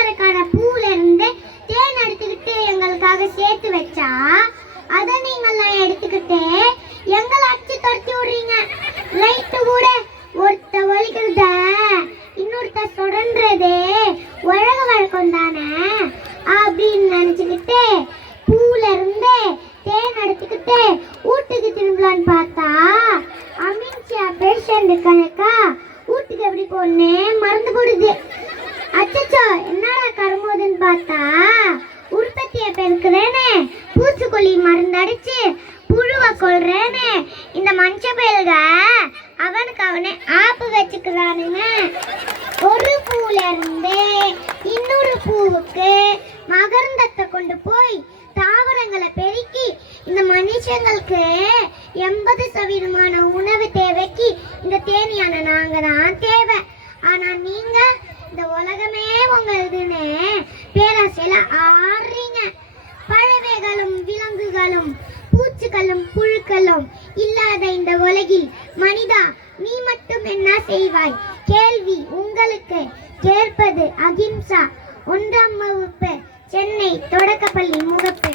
ஆயிரக்கணக்கான பூல இருந்து தேன் எடுத்துக்கிட்டு எங்களுக்காக சேர்த்து வச்சா அதை நீங்கெல்லாம் எடுத்துக்கிட்டு எங்களை அச்சு துரத்தி விடுறீங்க. லைட்டு கூட ஒருத்த ஒழிக்கிறத இன்னொருத்த சுடன்றதே உலக வழக்கம் தானே அப்படின்னு நினைச்சுக்கிட்டு பூல இருந்து தேன் எடுத்துக்கிட்டு வீட்டுக்கு திரும்பலான்னு பார்த்தா அமின்சியா பேஷண்ட் கணக்கா வீட்டுக்கு எப்படி போனே மறந்து போடுது. அச்சச்சோ என்னடா கரும்போதுன்னு பார்த்தா உற்பத்தியை பெருக்குறேன்னு பூச்சிக்கொல்லி மருந்தடிச்சு புழுவை கொள்றேன்னு இந்த மஞ்ச பயல்க அவனுக்கு அவனே ஆப்பு வச்சுக்கிறானுங்க. ஒரு பூல இருந்து இன்னொரு பூவுக்கு மகரந்தத்தை கொண்டு போய் தாவரங்களை பெருக்கி இந்த மனுஷங்களுக்கு 80% உணவு தேவைக்கு இந்த தேனியான நாங்க தான் தேவை. ஆனா நீங்க இந்த உலகமே உங்களுதுன்னு பேராசையில ஆடுறீங்க. பறவைகளும் விலங்குகளும் பூச்சிகளும் புழுக்களும் இல்லாத இந்த உலகில் மனிதா நீ மட்டும் என்ன செய்வாய்? கேள்வி உங்களுக்கு கேட்பது அகிம்சா. 1ஆம் வகுப்பு சென்னை தொடக்கப்பள்ளி முகப்பு.